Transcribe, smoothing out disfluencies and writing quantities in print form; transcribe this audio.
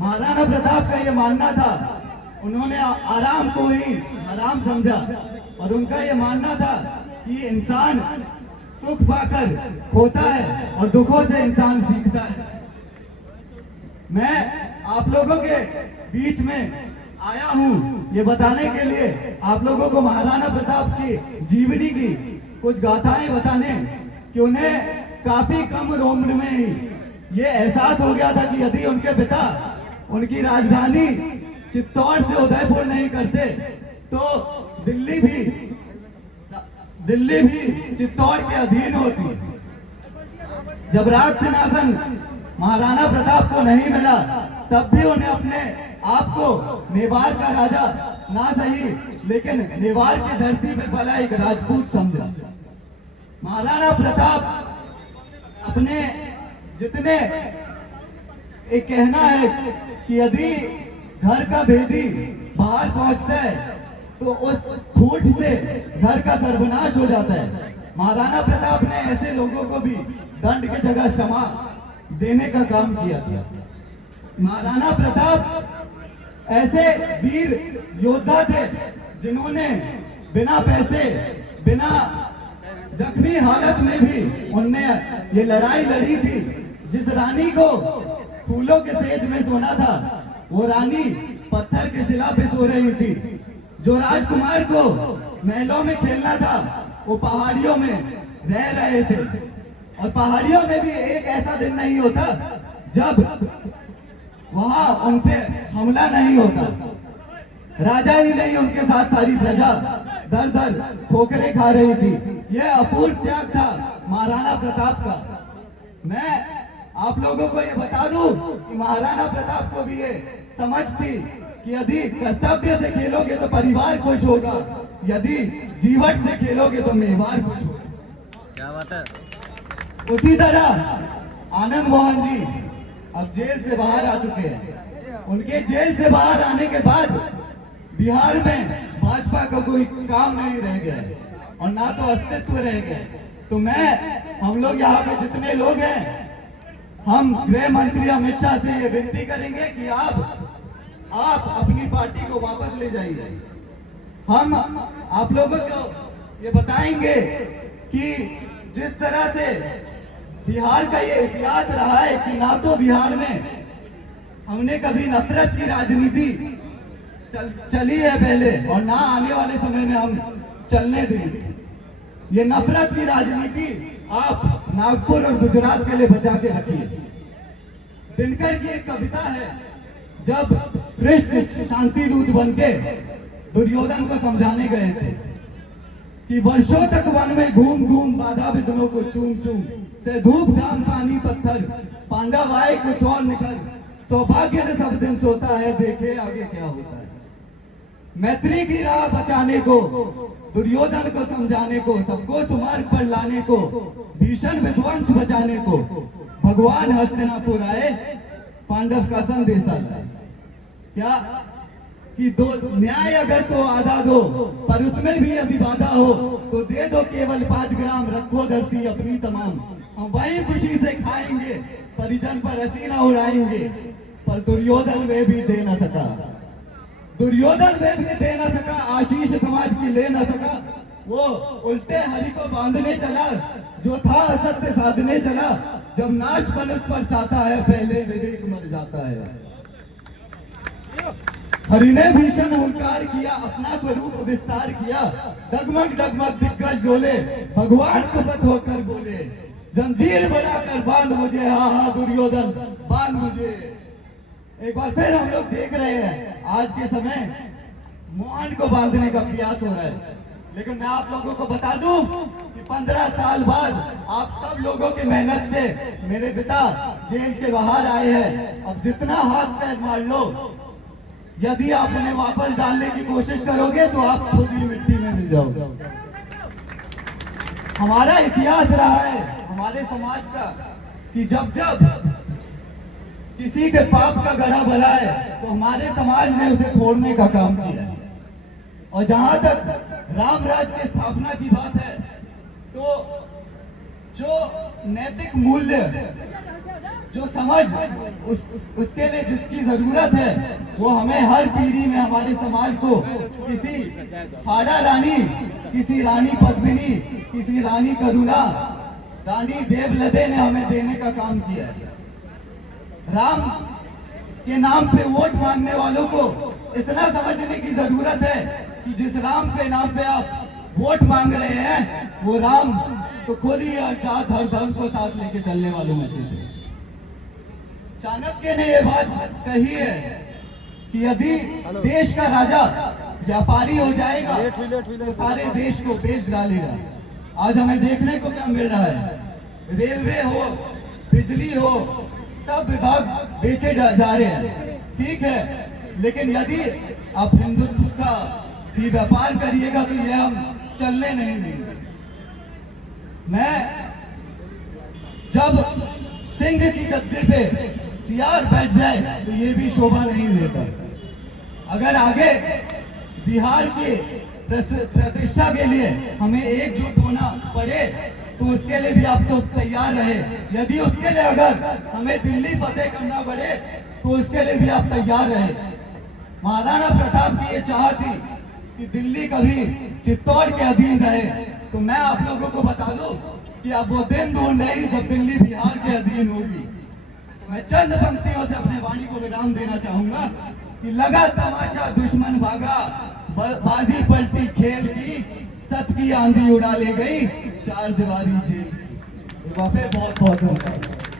महाराणा प्रताप का ये मानना था, उन्होंने आराम को ही हराम समझा और उनका ये मानना था कि इंसान सुख पाकर खोता है और दुखों से इंसान सीखता है। मैं आप लोगों के बीच में आया हूं ये बताने के लिए, आप लोगों को महाराणा प्रताप की जीवनी की कुछ गाथाएं बताने कि उन्हें काफी कम उम्र में ही ये एहसास हो गया था कि यदि उनके पिता उनकी राजधानी चित्तौड़ से उदयपुर नहीं करते तो दिल्ली भी चित्तौड़ के अधीन होती। जब राज सिंहासन महाराणा प्रताप को नहीं मिला तब भी उन्हें अपने आप को मेवाड़ का राजा ना सही लेकिन मेवाड़ की धरती पे पला एक राजपूत समझा। महाराणा प्रताप अपने जितने एक कहना है कि यदि घर का भेदी बाहर पहुंचता है तो उस फूट से घर का सर्वनाश हो जाता है। महाराणा प्रताप ने ऐसे लोगों को भी दंड की जगह क्षमा देने का काम किया था। महाराणा प्रताप ऐसे वीर योद्धा थे जिन्होंने बिना पैसे बिना जख्मी हालत में भी उनने ये लड़ाई लड़ी थी। जिस रानी को फूलों के सेज में सोना था वो रानी पत्थर के शिला पे सो रही थी। जो राजकुमार को महलों में खेलना था वो पहाड़ियों में रह रहे थे और पहाड़ियों में भी एक ऐसा दिन नहीं होता जब वहां उन पे हमला नहीं होता। राजा ही नहीं उनके साथ सारी प्रजा दर दर ठोकरें खा रही थी। यह अपूर्व त्याग था महाराणा प्रताप का। मैं आप लोगों को ये बता दूं कि महाराणा प्रताप को भी ये समझ थी कि यदि कर्तव्य से खेलोगे तो परिवार खुश होगा, यदि जीवट से खेलोगे तो मेवाड़ खुश होगा। क्या बात है। उसी तरह आनंद मोहन जी अब जेल से बाहर आ चुके हैं। उनके जेल से बाहर आने के बाद बिहार में भाजपा का कोई काम नहीं रह गया है और ना तो अस्तित्व रह गया। तो हम लोग यहाँ पे जितने लोग हैं, हम गृह मंत्री अमित शाह से ये विनती करेंगे कि आप अपनी पार्टी को वापस ले जाइए। हम आप लोगों को ये बताएंगे कि जिस तरह से बिहार का ये इतिहास रहा है कि ना तो बिहार में हमने कभी नफरत की राजनीति चली है पहले और ना आने वाले समय में हम चलने देंगे। ये नफरत की राजनीति आप नागपुर और गुजरात के लिए बचा के रखिए। दिनकर की एक कविता है, जब कृष्ण शांति दूत बनके दुर्योधन को समझाने गए थे कि वर्षों तक वन में घूम घूम बाधा विघ्नों को चूम चूम से धूप धाम पानी पत्थर पांडव आए कुछ और निकल सौभाग्य से सब दिन सोता है देखे आगे क्या होता है। मैत्री की राह बचाने को दुर्योधन को समझाने को सबको सुमार्ग पर लाने को भीषण विध्वंस बचाने को भगवान हस्तिनापुर आए पांडव का संदेशा लाए। क्या कि दो न्याय अगर तो आधा दो पर उसमें भी अभी बाधा हो तो दे दो केवल 5 ग्राम रखो धरती अपनी तमाम। हम वही खुशी से खाएंगे परिजन पर हसीना उड़ाएंगे। पर दुर्योधन वे भी दे न सका, दुर्योधन वे भी दे न सका, आशीष समाज की ले न सका। वो उल्टे हरि को बांधने चला जो था असत्य साधने चला। जब नाश मनुष्य पर चाहता है पहले विवेक मर जाता है। हरि ने भीषण हुंकार किया अपना स्वरूप विस्तार किया। डगमग डगमग दिग्गज डोले भगवान को पत होकर बोले जंजीर बनाकर बांध मुझे, हाँ हाँ दुर्योधन बांध मुझे। एक बार फिर हम लोग देख रहे हैं आज के समय मोहन को बांधने का प्रयास हो रहा है। लेकिन मैं आप लोगों को बता दूं कि 15 साल बाद आप सब लोगों की मेहनत से मेरे पिता जेल के बाहर आए हैं। अब जितना हाथ पैर मार लो, यदि आप उन्हें वापस डालने की कोशिश करोगे तो आप खुद ही मिट्टी में मिल जाओगे। हमारा इतिहास रहा है हमारे समाज का कि जब किसी के पाप का गढ़ा भरा है तो हमारे समाज ने उसे फोड़ने का काम किया है। और जहां तक राम राज की स्थापना की बात है तो जो नैतिक मूल्य जो समझ उसके लिए जिसकी जरूरत है, वो हमें हर पीढ़ी में हमारे समाज को किसी हाड़ा रानी, किसी रानी पद्मिनी, किसी रानी करुणा, रानी देवलदे ने हमें देने का काम किया है। राम के नाम पे वोट मांगने वालों को इतना समझने की जरूरत है कि जिस राम के नाम पे आप वोट मांग रहे हैं, वो राम तो खुद ही अर्थात हर धर्म को साथ लेके चलने वालों में से थे। चाणक्य ने यह बात कही है कि यदि देश का राजा व्यापारी हो जाएगा तो सारे देश को बेच डालेगा। आज हमें देखने को क्या मिल रहा है, रेलवे हो, बिजली हो, सब विभाग बेचे जा रहे हैं, ठीक है, लेकिन यदि आप हिंदुत्व का भी व्यापार करिएगा तो यह हम चलने नहीं देंगे। मैं जब सिंह की गद्दी पे सियार बैठ जाए तो ये भी शोभा नहीं देता। अगर आगे बिहार की प्रतिष्ठा के लिए हमें एकजुट होना पड़े तो उसके लिए भी आप तो तैयार रहे। यदि उसके लिए अगर हमें दिल्ली फतेह करना पड़े तो उसके लिए भी आप तैयार रहे। महाराणा प्रताप की ये चाह थी कि दिल्ली कभी चित्तौड़ के अधीन रहे, तो मैं आप लोगों को बता दूं कि अब वो दिन दूर नहीं जब दिल्ली बिहार के अधीन होगी। मैं चंद पंक्तियों से अपने वाणी को विराम देना चाहूंगा कि लगा तमाचा दुश्मन भागा, बाजी पलटी खेल की, सत की आंधी उड़ा ले गई, चार दीवारी जेल की। बहुत बहुत धन्यवाद।